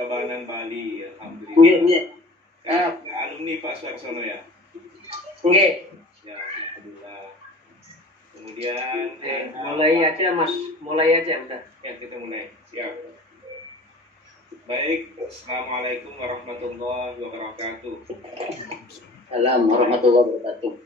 Tabanan Bali, Nggih, alhamdulillah. nggih. Alumni Pak Suarsono ya? Nggih. Ya, alhamdulillah. Kemudian Mulai aja Mas, mulai aja udah. ya kita mulai. Siap. Baik, Assalamualaikum warahmatullahi wabarakatuh. Assalamualaikum warahmatullahi wabarakatuh.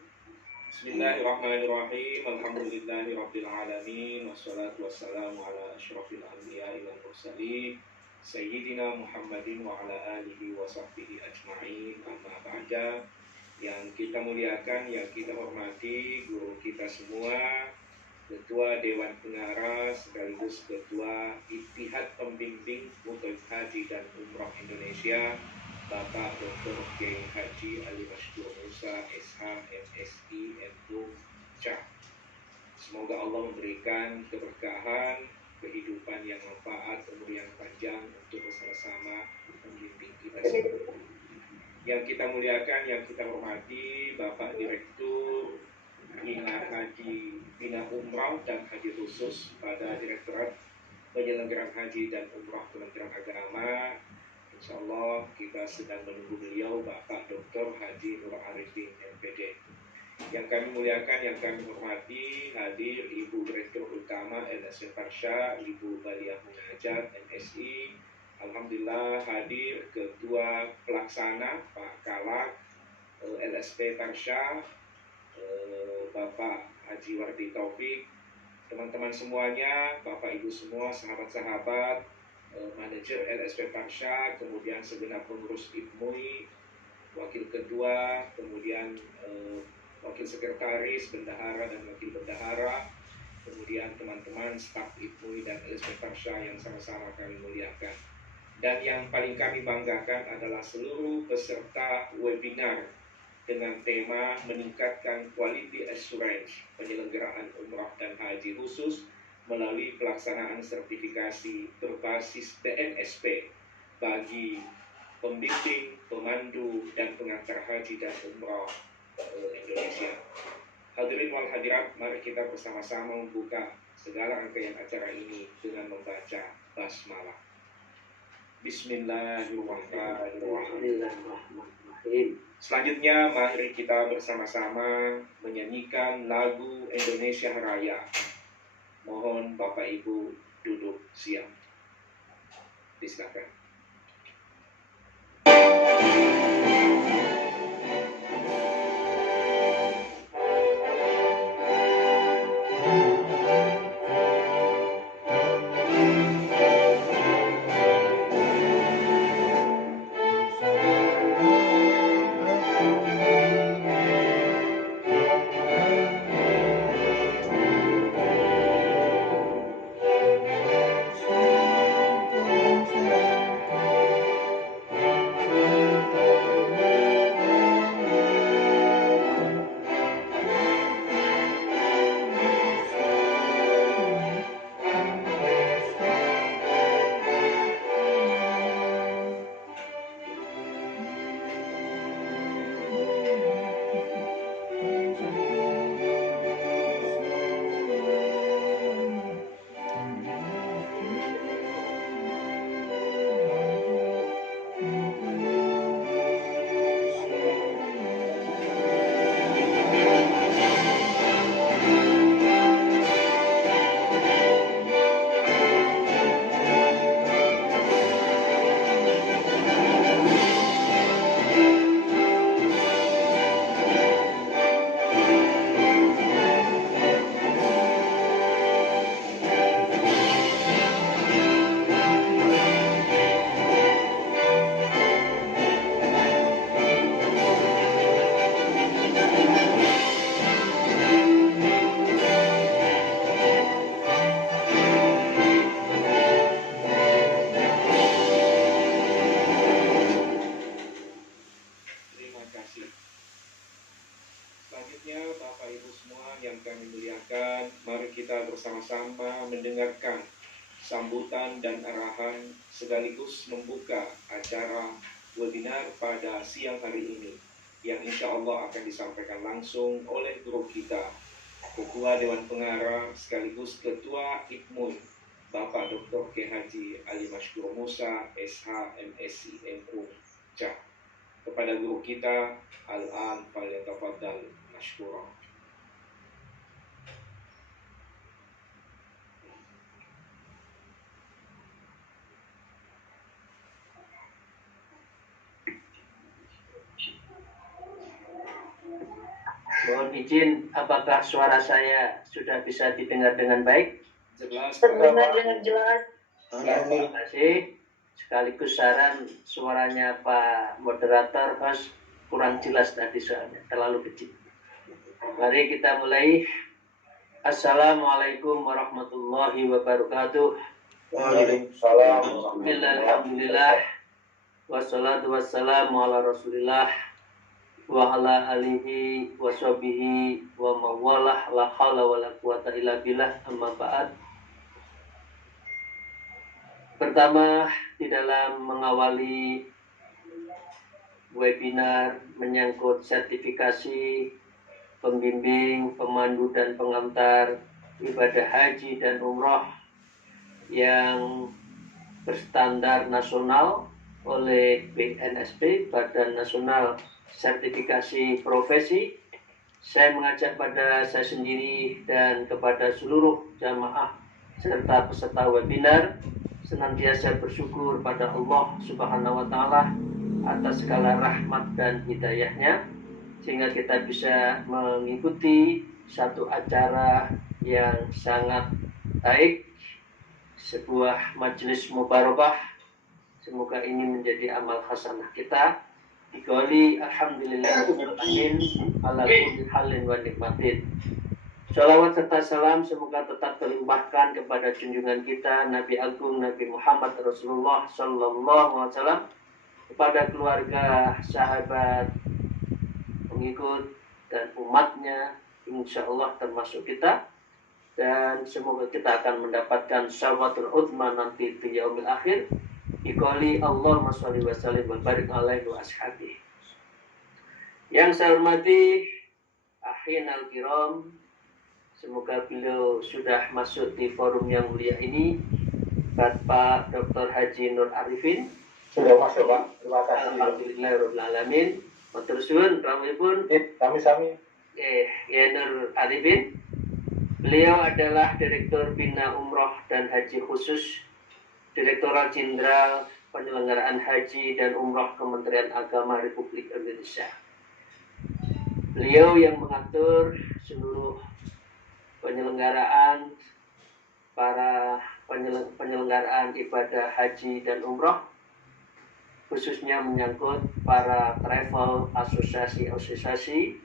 Bismillahirrahmanirrahim. Alhamdulillahirabbil alamin wassalatu wassalamu ala asyrofil anbiya'i wal mursalin sayyidina Muhammadin wa ala alihi wa sahbihi ajma'in. Amma ba'da. Yang kita muliakan, yang kita hormati guru kita semua, Ketua Dewan Pengarah sekaligus Ketua Ittihad Pembimbing untuk Haji dan Umrah Indonesia, Bapak Dr. Kiai Haji Ali Masykur Musa SH MSI MPU CA. Semoga Allah memberikan keberkahan, kehidupan yang manfaat, umur yang panjang untuk bersama-sama membimbing kita semua. Yang kita muliakan, yang kita hormati Bapak Direktur Bina Haji, Bina Umrah dan Haji Khusus pada Direktorat Penyelenggaraan Haji dan Umrah Kementerian Agama. Insya Allah kita sedang menunggu beliau Bapak Dr. Haji Nur Arifin MPD. Yang kami muliakan, yang kami hormati, hadir Ibu Direktur Utama LSP Parsha, Ibu Baliah Munajat MSI. Alhamdulillah hadir Ketua Pelaksana Pak Kalak LSP Parsha, Bapak Haji Wardi Taufik, teman-teman semuanya, Bapak Ibu semua, sahabat-sahabat, manajer LSP Parsha, kemudian segenap pengurus IPMUI, wakil ketua, kemudian wakil sekretaris, bendahara dan wakil bendahara, kemudian teman-teman staf IPMUI dan LSP Parsha yang sama-sama kami muliakan. Dan yang paling kami banggakan adalah seluruh peserta webinar dengan tema meningkatkan quality assurance penyelenggaraan umrah dan haji khusus melalui pelaksanaan sertifikasi berbasis BNSP bagi pembimbing, pemandu, dan pengantar haji dan umrah Indonesia. Hadirin wal hadirat, mari kita bersama-sama membuka segala rangkaian acara ini dengan membaca basmalah. Bismillahirrahmanirrahim. Selanjutnya mari kita bersama-sama menyanyikan lagu Indonesia Raya. Mohon Bapak Ibu duduk siap. Silakan. Bersama-sama mendengarkan sambutan dan arahan sekaligus membuka acara webinar pada siang hari ini yang insya Allah akan disampaikan langsung oleh guru kita, Ketua Dewan Pengarah sekaligus Ketua IPMUI, Bapak Dr. K. Haji Ali Mashkur Musa, SH, MSc, MU, CA. Kepada guru kita, Al-An falyatafaddal mashkura. Mohon izin, apakah suara saya sudah bisa didengar dengan baik? Jelas, Terdengar dengan jelas. Ya, terima kasih. Sekaligus saran suaranya Pak Moderator host kurang jelas tadi soalnya, terlalu kecil. Mari kita mulai. Assalamualaikum warahmatullahi wabarakatuh. Waalaikumsalam. Alhamdulillah. Wassalatu wassalamu ala rasulillah wa ala alihi wa sahbihi wa mawalah la hawla wa la quwata illa billah, amma ba'd. Pertama, di dalam mengawali webinar menyangkut sertifikasi pembimbing, pemandu dan pengantar ibadah haji dan umroh yang berstandar nasional oleh BNSP, Badan Nasional Sertifikasi Profesi, saya mengajak pada saya sendiri dan kepada seluruh jamaah serta peserta webinar senantiasa bersyukur pada Allah Subhanahu wa Ta'ala atas segala rahmat dan hidayahnya, sehingga kita bisa mengikuti satu acara yang sangat baik, sebuah majelis mubarakah. Semoga ini menjadi amal hasanah kita. Dikali alhamdulillahirrahmanirrahim ala kulli halin wa nikmatin. Salawat serta salam semoga tetap terlimpahkan kepada junjungan kita Nabi Agung Nabi Muhammad Rasulullah Sallallahu Alaihi Wasallam, kepada keluarga, sahabat, pengikut dan umatnya, insya Allah termasuk kita, dan semoga kita akan mendapatkan syafatul uzma nanti di yaumil akhir. Iqali Allahumma sholli wa sallim wa barik alaihi wa ashabihi. Yang saya hormati akhin al-kiram, semoga beliau sudah masuk di forum yang mulia ini. Bapak Dr. Haji Nur Arifin Sudah masuk, Pak. Terima kasih. Alhamdulillahirabbil alamin. Matur suwun pramipun Kami-sami. Ya Nur Arifin. Beliau adalah Direktur Bina Umroh dan Haji Khusus Direktorat Jenderal Penyelenggaraan Haji dan Umroh Kementerian Agama Republik Indonesia. Beliau yang mengatur seluruh penyelenggaraan penyelenggaraan ibadah haji dan umroh, khususnya menyangkut para travel asosiasi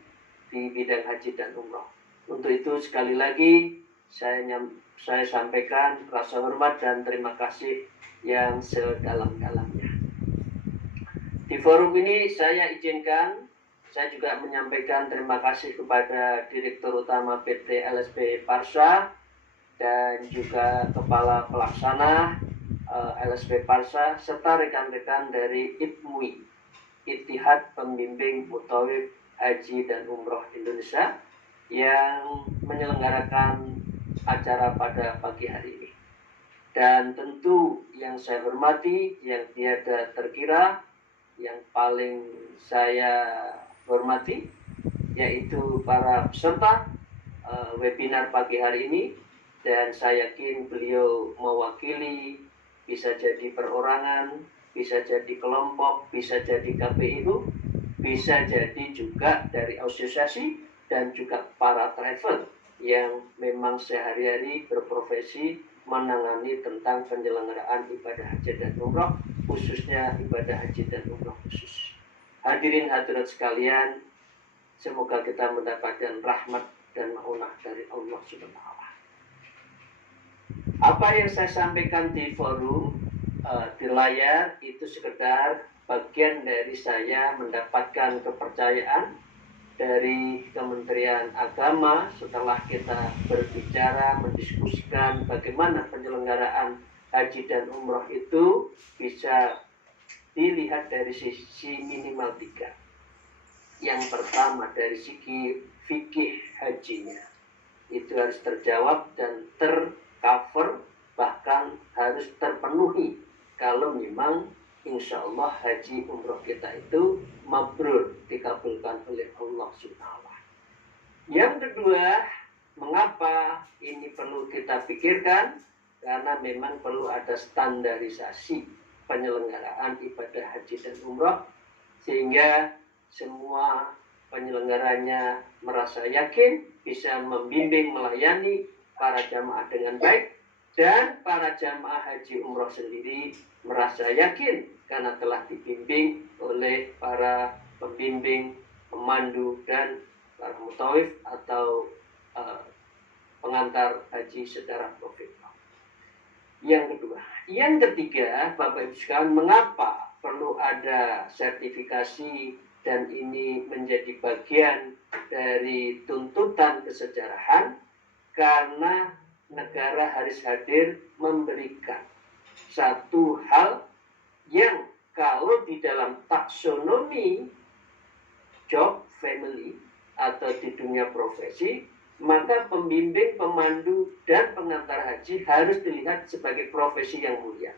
di bidang haji dan umroh. Untuk itu sekali lagi saya sampaikan rasa hormat dan terima kasih yang sedalam-dalamnya. Di forum ini saya juga menyampaikan terima kasih kepada Direktur Utama PT LSP Parsa dan juga Kepala Pelaksana LSP Parsa serta rekan-rekan dari IPMUI, Ittihad Pembimbing Mutawif Haji dan Umroh Indonesia, yang menyelenggarakan acara pada pagi hari ini. Dan tentu yang saya hormati, yang tiada terkira, yang paling saya hormati, yaitu para peserta webinar pagi hari ini. Dan saya yakin beliau mewakili, bisa jadi perorangan, bisa jadi kelompok, bisa jadi KPIU, bisa jadi juga dari asosiasi dan juga para travel yang memang sehari-hari berprofesi menangani tentang penyelenggaraan ibadah haji dan umroh, khususnya ibadah haji dan umroh khusus. Hadirin hadirat sekalian, semoga kita mendapatkan rahmat dan maunah dari Allah Subhanahu wa Ta'ala. Apa yang saya sampaikan di forum di layar itu sekedar bagian dari saya mendapatkan kepercayaan dari Kementerian Agama setelah kita berbicara, mendiskusikan bagaimana penyelenggaraan haji dan umroh itu bisa dilihat dari sisi minimal 3. Yang pertama dari segi fikih hajinya, itu harus terjawab dan tercover bahkan harus terpenuhi kalau memang insya Allah haji umroh kita itu mabrur, dikabulkan oleh Allah SWT. Yang kedua, mengapa ini perlu kita pikirkan? Karena memang perlu ada standarisasi penyelenggaraan ibadah haji dan umroh, sehingga semua penyelenggaranya merasa yakin bisa membimbing, melayani para jamaah dengan baik, dan para jamaah haji umroh sendiri merasa yakin karena telah dibimbing oleh para pembimbing, pemandu, dan para mutawif atau pengantar haji secara profesional. Yang kedua. Yang ketiga, Bapak Ibu sekalian, mengapa perlu ada sertifikasi dan ini menjadi bagian dari tuntutan kesejarahan? Karena negara harus hadir memberikan satu hal yang kalau di dalam taksonomi job, family, atau di dunia profesi, maka pembimbing, pemandu, dan pengantar haji harus dilihat sebagai profesi yang mulia.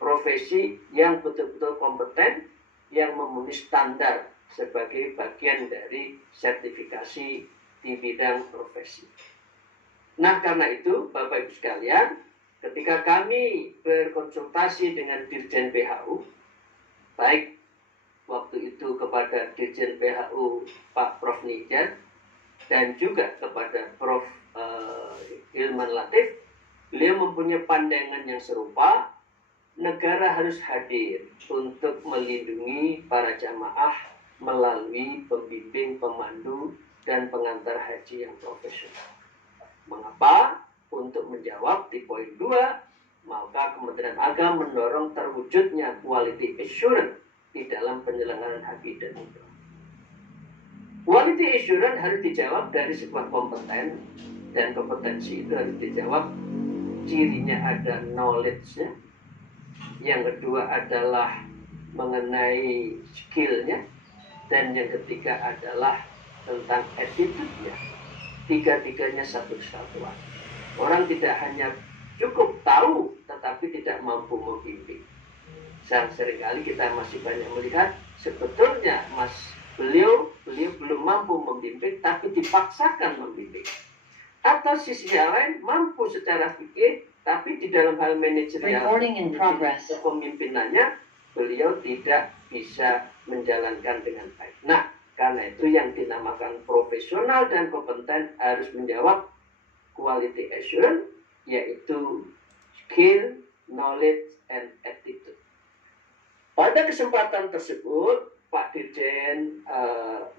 Profesi yang betul-betul kompeten, yang memenuhi standar sebagai bagian dari sertifikasi di bidang profesi. Nah, karena itu, Bapak Ibu sekalian, ketika kami berkonsultasi dengan Dirjen PHU, baik waktu itu kepada Dirjen PHU Pak Prof. Nijar, dan juga kepada Prof. Ilman Latif, beliau mempunyai pandangan yang serupa. Negara harus hadir untuk melindungi para jamaah melalui pembimbing, pemandu, dan pengantar haji yang profesional. Mengapa? Untuk menjawab di poin 2, maka Kementerian Agama mendorong terwujudnya quality assurance di dalam penyelenggaraan haji dan umroh. Quality assurance harus dijawab dari sebuah kompeten, dan kompetensi itu harus dijawab cirinya ada knowledge-nya. Yang kedua adalah mengenai skill-nya, dan yang ketiga adalah tentang attitude-nya. Tiga-tiganya satu kesatuan. Orang tidak hanya cukup tahu tetapi tidak mampu membimbing. Seringkali kita masih banyak melihat sebetulnya beliau belum mampu membimbing tapi dipaksakan membimbing. Atau sisi yang lain mampu secara fikih tapi di dalam hal manajerial kepemimpinannya beliau tidak bisa menjalankan dengan baik. Nah, karena itu yang dinamakan profesional dan kompeten harus menjawab quality assurance, yaitu skill, knowledge, and attitude. Pada kesempatan tersebut, Pak Dirjen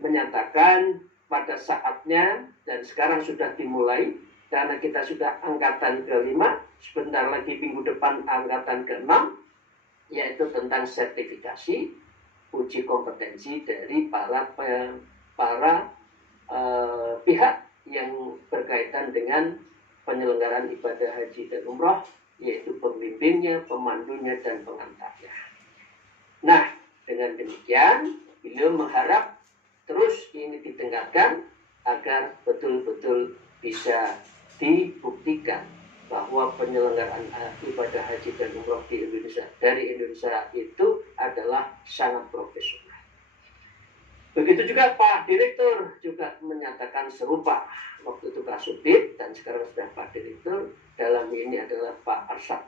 menyatakan pada saatnya, dan sekarang sudah dimulai, karena kita sudah angkatan ke-5, sebentar lagi minggu depan angkatan ke-6, yaitu tentang sertifikasi uji kompetensi dari para pihak yang berkaitan dengan penyelenggaraan ibadah haji dan umroh, yaitu pembimbingnya, pemandunya, dan pengantarnya. Nah, dengan demikian, beliau mengharap terus ini ditingkatkan agar betul-betul bisa dibuktikan bahwa penyelenggaraan ibadah haji dan umroh di Indonesia dari Indonesia itu adalah sangat profesional. Begitu juga Pak Direktur juga menyatakan serupa. Waktu itu Pak Subdit dan sekarang sudah Pak Direktur, dalam ini adalah Pak Arsyad.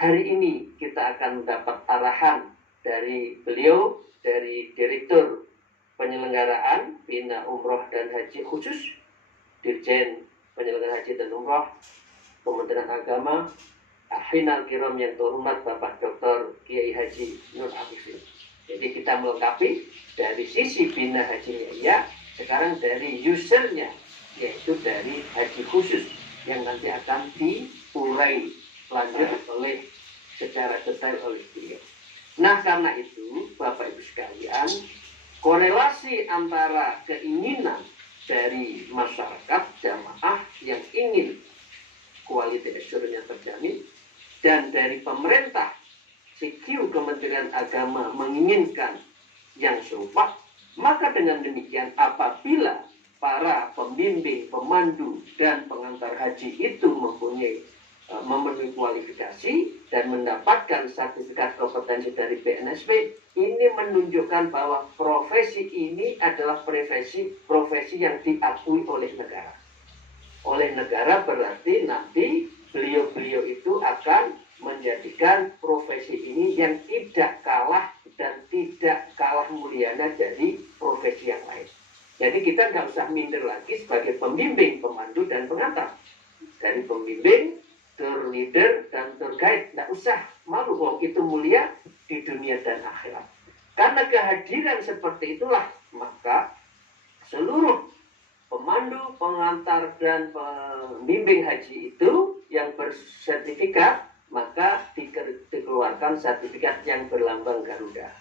Hari ini kita akan mendapat arahan dari beliau, dari Direktur Penyelenggaraan Bina Umroh dan Haji Khusus, Dirjen Penyelenggaraan Haji dan Umroh Kementerian Agama, Ahinal Kiram yang terhormat Bapak Dr. Kiai Haji Nur Arifin. Jadi kita melengkapi dari sisi bina hajinya ya, sekarang dari usernya, yaitu dari haji khusus yang nanti akan diurai lanjut oleh secara detail oleh beliau. Nah, karena itu Bapak Ibu sekalian, korelasi antara keinginan dari masyarakat jamaah yang ingin quality assurance-nya terjamin dan dari pemerintah CQ Kementerian Agama menginginkan yang serupa, maka dengan demikian apabila para pembimbing, pemandu, dan pengantar haji itu mempunyai memenuhi kualifikasi dan mendapatkan sertifikat kompetensi dari BNSP, ini menunjukkan bahwa profesi ini adalah profesi yang diakui oleh negara. Oleh negara berarti nanti beliau-beliau itu akan menjadikan profesi ini yang tidak kalah dan tidak kalah mulianya dari profesi yang lain. Jadi kita nggak usah minder lagi sebagai pembimbing, pemandu, dan pengantar. Dari pembimbing, tour leader, dan tour guide, nggak usah malu, wong itu mulia di dunia dan akhirat. Karena kehadiran seperti itulah, maka seluruh pemandu, pengantar, dan pembimbing haji itu yang bersertifikat, maka dikeluarkan sertifikat yang berlambang Garuda.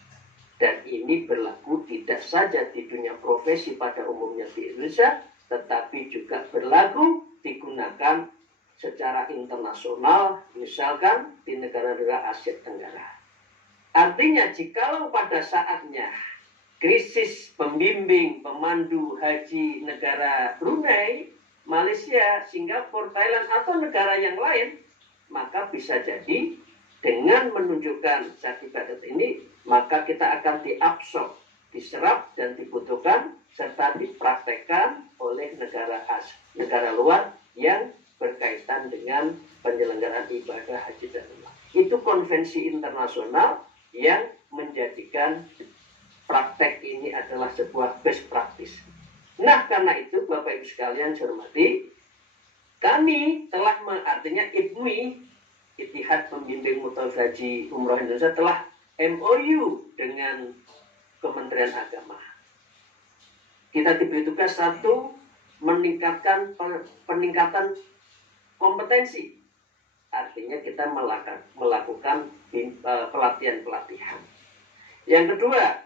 Dan ini berlaku tidak saja di dunia profesi pada umumnya di Indonesia, tetapi juga berlaku digunakan secara internasional, misalkan di negara-negara Asia Tenggara. Artinya, jikalau pada saatnya krisis pembimbing, pemandu haji negara Brunei, Malaysia, Singapura, Thailand, atau negara yang lain, maka bisa jadi dengan menunjukkan sertifikat ini, maka kita akan diabsorb, diserap, dan dibutuhkan, serta dipraktekkan oleh negara luar yang berkaitan dengan penyelenggaraan ibadah haji dan umrah. Itu konvensi internasional yang menjadikan praktek ini adalah sebuah best practice. Nah, karena itu Bapak Ibu sekalian saya hormati, kami telah artinya IPMI, Ittihad Pembimbing Mutawif Haji Umroh Indonesia, telah MOU dengan Kementerian Agama. Kita diberi tugas satu, meningkatkan peningkatan kompetensi. Artinya kita melakukan pelatihan-pelatihan. Yang kedua,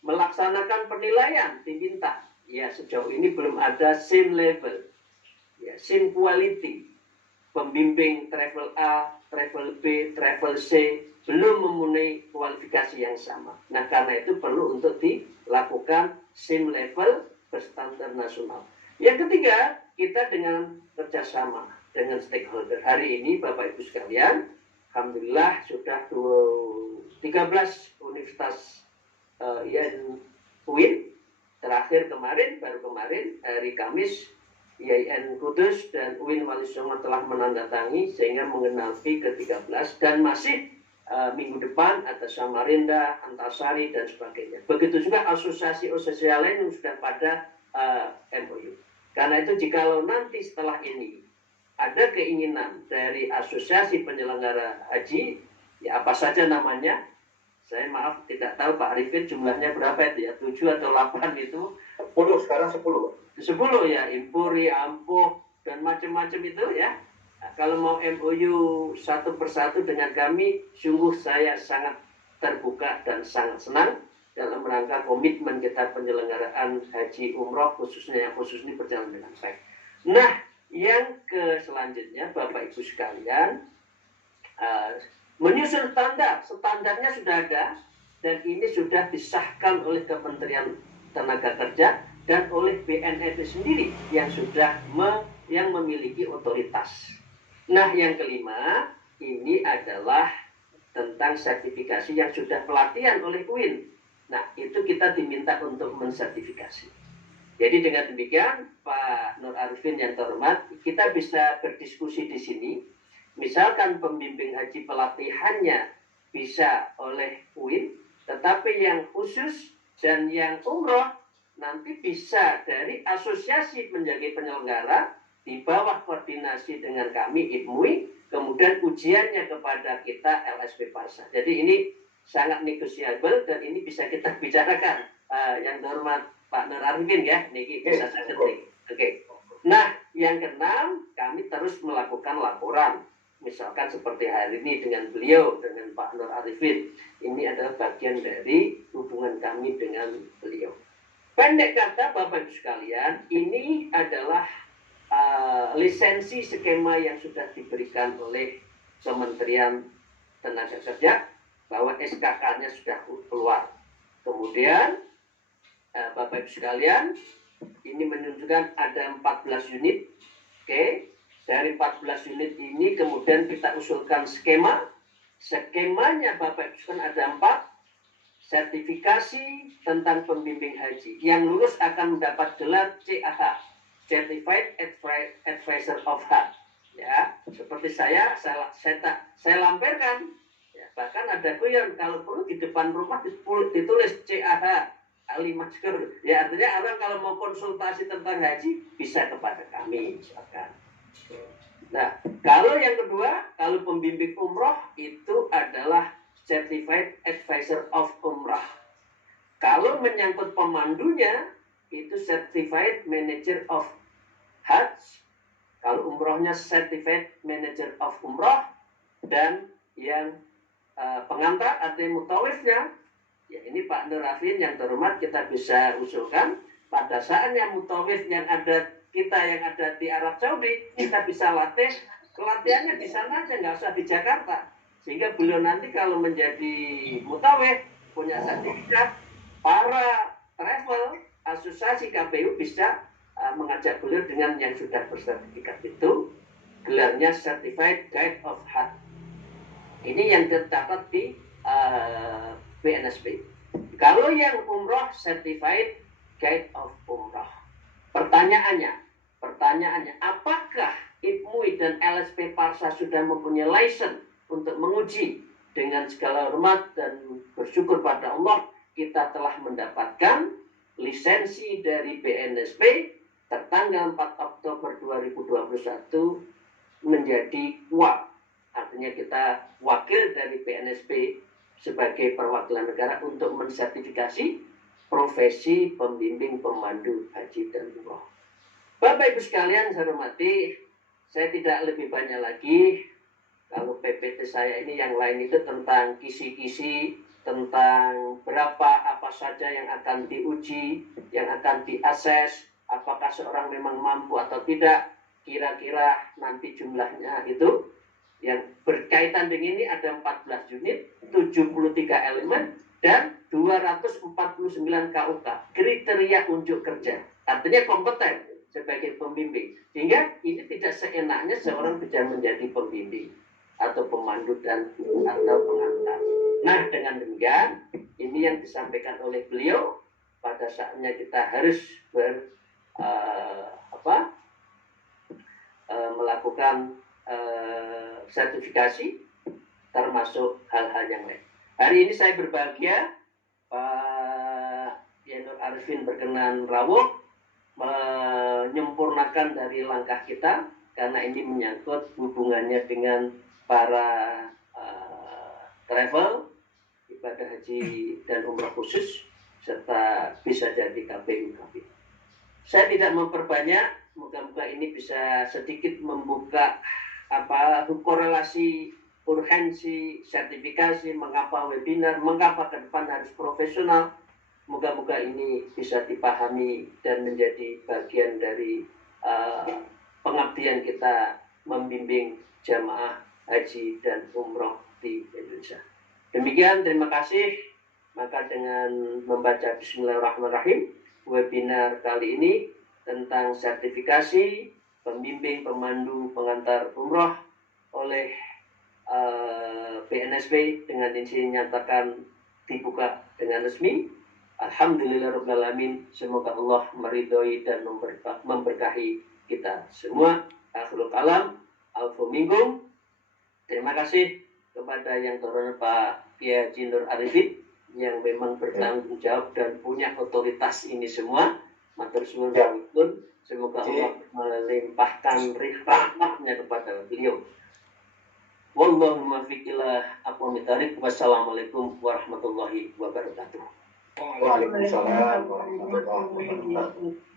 melaksanakan penilaian diminta. Ya, sejauh ini belum ada SIM level, ya, SIM quality. Pembimbing travel A, travel B, travel C belum memenuhi kualifikasi yang sama. Nah, karena itu perlu untuk dilakukan SIM level berstandar nasional. Yang ketiga, kita dengan kerjasama dengan stakeholder. Hari ini Bapak Ibu sekalian, alhamdulillah sudah 13 universitas UIN. Terakhir baru kemarin hari Kamis, IAIN Kudus dan UIN Wali Songo telah menandatangani sehingga mengenali ke-13, dan masih minggu depan ada Samarinda, Antasari, dan sebagainya. Begitu juga asosiasi-asosiasi lain yang sudah pada MOU. Karena itu jikalau nanti setelah ini ada keinginan dari asosiasi penyelenggara haji, ya apa saja namanya, saya maaf tidak tahu Pak Arifin jumlahnya berapa itu ya, 7 atau 8 itu. 10, sekarang 10. 10 ya, Impuri, Ampuh, dan macam-macam itu ya. Nah, kalau mau MOU satu persatu dengan kami, sungguh saya sangat terbuka dan sangat senang dalam rangka komitmen kita penyelenggaraan haji umroh khususnya ini berjalan dengan baik. Nah, yang selanjutnya Bapak Ibu sekalian, menyusun standarnya sudah ada, dan ini sudah disahkan oleh Kementerian Tenaga Kerja dan oleh BNSP sendiri yang sudah yang memiliki otoritas. Nah, yang kelima ini adalah tentang sertifikasi yang sudah pelatihan oleh UIN. Nah, itu kita diminta untuk mensertifikasi. Jadi dengan demikian, Pak Nur Arifin yang terhormat, kita bisa berdiskusi di sini. Misalkan pembimbing haji pelatihannya bisa oleh UIN, tetapi yang khusus dan yang umroh nanti bisa dari asosiasi menjadi penyelenggara di bawah koordinasi dengan kami IPMUI, kemudian ujiannya kepada kita LSP Parsa. Jadi ini sangat negosiable dan ini bisa kita bicarakan. Yang terhormat Pak Nur Arifin ya, ini bisa saya ketik. Oke. Nah, yang keenam, kami terus melakukan laporan. Misalkan seperti hari ini dengan beliau, dengan Pak Nur Arifin. Ini adalah bagian dari hubungan kami dengan beliau. Pendek kata Bapak Ibu sekalian, ini adalah lisensi skema yang sudah diberikan oleh Kementerian Tenaga Kerja, bahwa SKK-nya sudah keluar. Kemudian Bapak Ibu sekalian, ini menunjukkan ada 14 unit. Oke. Dari 14 unit ini kemudian kita usulkan skema. Skemanya Bapak Ibu sekalian ada 4. Sertifikasi tentang pembimbing haji. Yang lulus akan mendapat gelar CAH, Certified Advisor of Hajj. Ya, seperti saya lampirkan. Ya, bahkan ada guyon kalau perlu di depan rumah ditulis CAH Ali Masker. Ya, artinya orang kalau mau konsultasi tentang haji bisa kepada kami misalkan. Nah, kalau yang kedua, kalau pembimbing umroh itu adalah Certified Advisor of Umrah. Kalau menyangkut pemandunya, itu Certified Manager of Hajj. Kalau umrohnya Certified Manager of Umrah. Dan yang pengantar atau mutawifnya, ya ini Pak Nur Rafin yang terhormat, kita bisa usulkan pada saatnya mutawif yang ada di Arab Saudi, kita bisa latih, pelatihannya di sana aja, nggak usah di Jakarta. Sehingga beliau nanti kalau menjadi mutawif, punya sertifikat, para travel, asosiasi KPU bisa mengajak beliau dengan yang sudah bersertifikat itu, gelarnya Certified Guide of Hajj. Ini yang terdapat di BNSP. Kalau yang umroh, Certified Guide of Umrah. Pertanyaannya, apakah IPMUI dan LSP Parsa sudah mempunyai license untuk menguji? Dengan segala hormat dan bersyukur pada Allah, kita telah mendapatkan lisensi dari BNSP tertanggal 4 Oktober 2021 menjadi WAP. Artinya kita wakil dari BNSP sebagai perwakilan negara untuk mensertifikasi profesi pembimbing pemandu haji dan umroh. Bapak Ibu sekalian saya hormati, saya tidak lebih banyak lagi. Kalau PPT saya ini yang lain itu tentang kisi-kisi, tentang berapa apa saja yang akan diuji, yang akan diakses, apakah seorang memang mampu atau tidak, kira-kira nanti jumlahnya itu. Yang berkaitan dengan ini ada 14 unit, 73 elemen, dan 249 KUK, kriteria unjuk kerja. Artinya kompeten sebagai pembimbing. Sehingga ini tidak seenaknya seorang bisa menjadi pembimbing atau pemandu atau pengantar. Nah, dengan demikian, ini yang disampaikan oleh beliau, pada saatnya kita harus melakukan sertifikasi, termasuk hal-hal yang lain. Hari ini saya berbahagia, Pak Yanur Arifin berkenan rawuh menyempurnakan dari langkah kita, karena ini menyangkut hubungannya dengan para travel, ibadah haji dan umrah khusus, serta bisa jadi KPU. Saya tidak memperbanyak, moga-moga ini bisa sedikit membuka korelasi, urgensi, sertifikasi, mengapa webinar, mengapa ke depan harus profesional. Moga-moga ini bisa dipahami dan menjadi bagian dari pengabdian kita membimbing jamaah haji dan umroh di Indonesia. Demikian, terima kasih. Maka dengan membaca Bismillahirrahmanirrahim, webinar kali ini tentang sertifikasi pembimbing pemandu pengantar umroh oleh BNSP dengan izin nyatakan dibuka dengan resmi. Alhamdulillahirrahmanirrahim. Semoga Allah meridhoi dan memberkahi kita semua. Akhirul kalam. Alfu minkum. Terima kasih kepada yang terhormat Pak Kiai Haji Nur Arifin yang memang bertanggung jawab dan punya otoritas ini semua. Matur suwun rawuhipun. Semoga Allah melimpahkan rahmatnya kepada beliau. Wallahu muwaffiq ila aqwamit thariq. Wassalamualaikum warahmatullahi wabarakatuh. Waalaikumsalam warahmatullahi wabarakatuh.